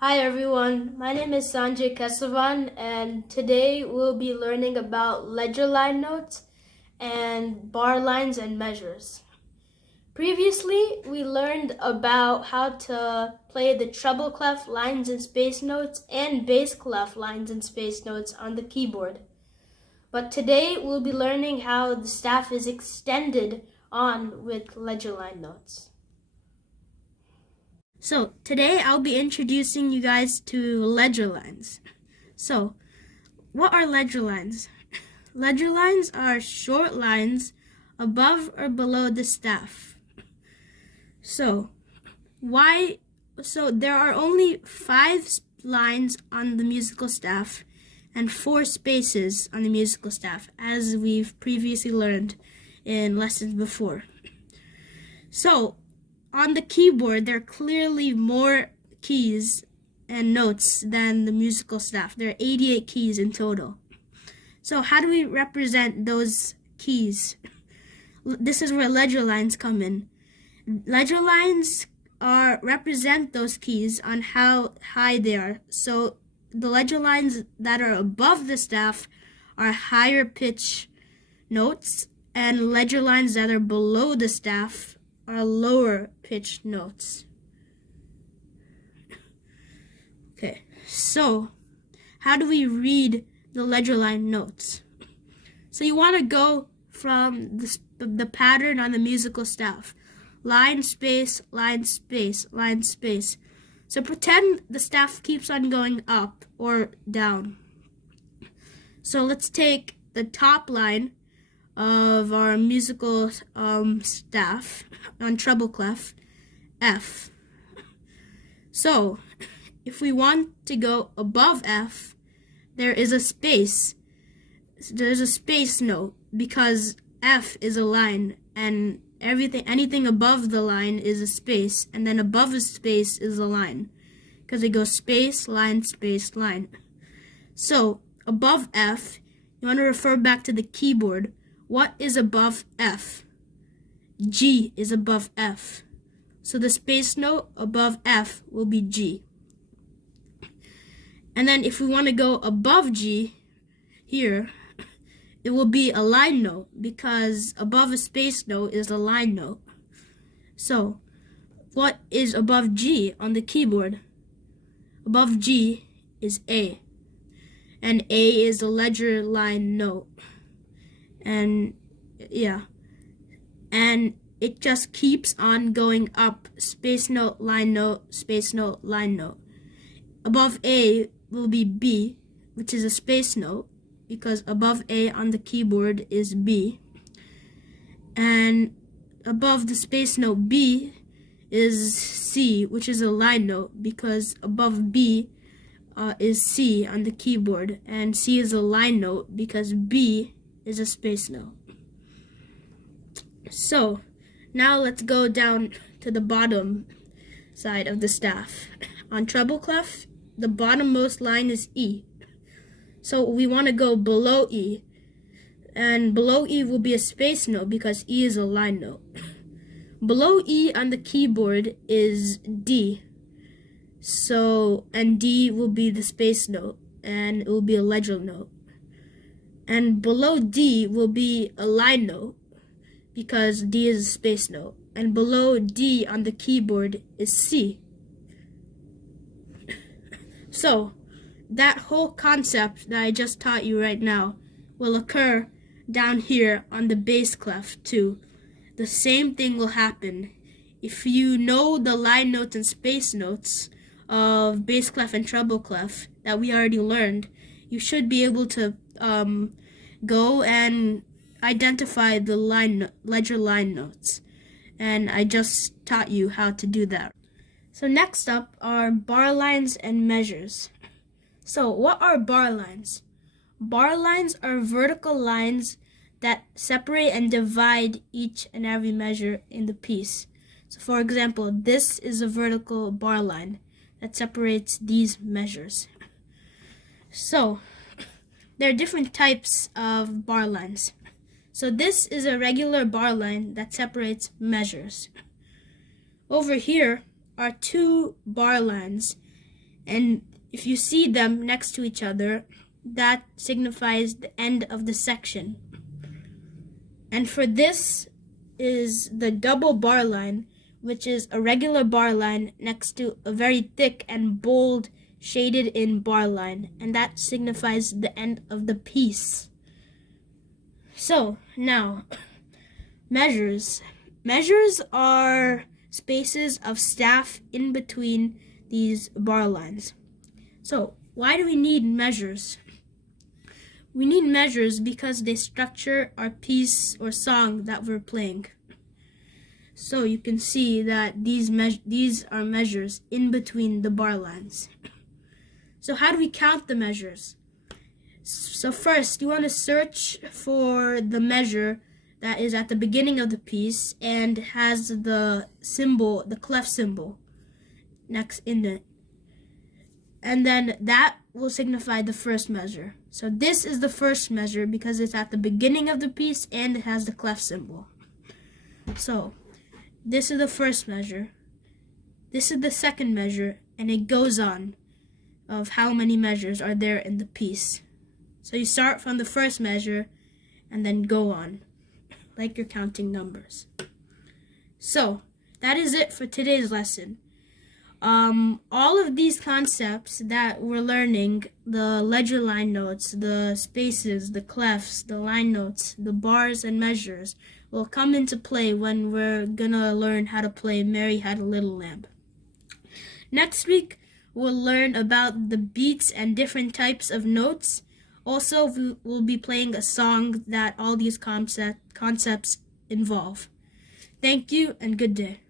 Hi everyone, my name is Sanjay Kesavan and today we'll be learning about ledger line notes and bar lines and measures. Previously, we learned about how to play the treble clef lines and space notes and bass clef lines and space notes on the keyboard. But today we'll be learning how the staff is extended on with ledger line notes. So today I'll be introducing you guys to ledger lines. So what are ledger lines? Ledger lines are short lines above or below the staff. So there are only 5 lines on the musical staff and 4 spaces on the musical staff, as we've previously learned in lessons before. So on the keyboard, there are clearly more keys and notes than the musical staff. There are 88 keys in total. So how do we represent those keys? This is where ledger lines come in. Ledger lines represent those keys on how high they are. So the ledger lines that are above the staff are higher pitch notes, and ledger lines that are below the staff are lower pitch notes. Okay, so how do we read the ledger line notes? So you want to go from the pattern on the musical staff. Line, space, line, space, line, space. So pretend the staff keeps on going up or down. So let's take the top line of our musical staff on treble clef, F. So if we want to go above F, there is a space. There's a space note because F is a line and anything above the line is a space, and then above a space is a line because it goes space, line, space, line. So above F, you want to refer back to the keyboard. What is above F? G is above F. So the space note above F will be G. And then if we want to go above G here, it will be a line note because above a space note is a line note. So what is above G on the keyboard? Above G is A. And A is a ledger line note. And yeah. And it just keeps on going up. Space note, line note, space note, line note. Above A will be B, which is a space note, because above A on the keyboard is B. And above the space note B is C, which is a line note, because above B is C on the keyboard, and C is a line note because B is a space note. So now let's go down to the bottom side of the staff. On treble clef, the bottommost line is E. So we want to go below E, and below E will be a space note because E is a line note. Below E on the keyboard is D. And D will be the space note, and it will be a ledger note. And below D will be a line note because D is a space note. And below D on the keyboard is C. So that whole concept that I just taught you right now will occur down here on the bass clef too. The same thing will happen. If you know the line notes and space notes of bass clef and treble clef that we already learned, you should be able to go and identify the ledger line notes. And I just taught you how to do that. So next up are bar lines and measures. So what are bar lines? Bar lines are vertical lines that separate and divide each and every measure in the piece. So for example, this is a vertical bar line that separates these measures. So there are different types of bar lines. So this is a regular bar line that separates measures. Over here are 2 bar lines, And if you see them next to each other, that signifies the end of the section. And for this is the double bar line, which is a regular bar line next to a very thick and bold shaded in bar line, and that signifies the end of the piece. So now, measures. Measures are spaces of staff in between these bar lines. So why do we need measures? We need measures because they structure our piece or song that we're playing. So you can see that these are measures in between the bar lines. So how do we count the measures? So first, you want to search for the measure that is at the beginning of the piece and has the symbol, the clef symbol, next in it. And then that will signify the first measure. So this is the first measure because it's at the beginning of the piece and it has the clef symbol. So this is the first measure. This is the second measure, and it goes on of how many measures are there in the piece. So you start from the first measure and then go on, like you're counting numbers. So that is it for today's lesson. All of these concepts that we're learning, the ledger line notes, the spaces, the clefs, the line notes, the bars and measures, will come into play when we're gonna learn how to play Mary Had a Little Lamb. Next week, we'll learn about the beats and different types of notes. Also, we'll be playing a song that all these concepts involve. Thank you and good day.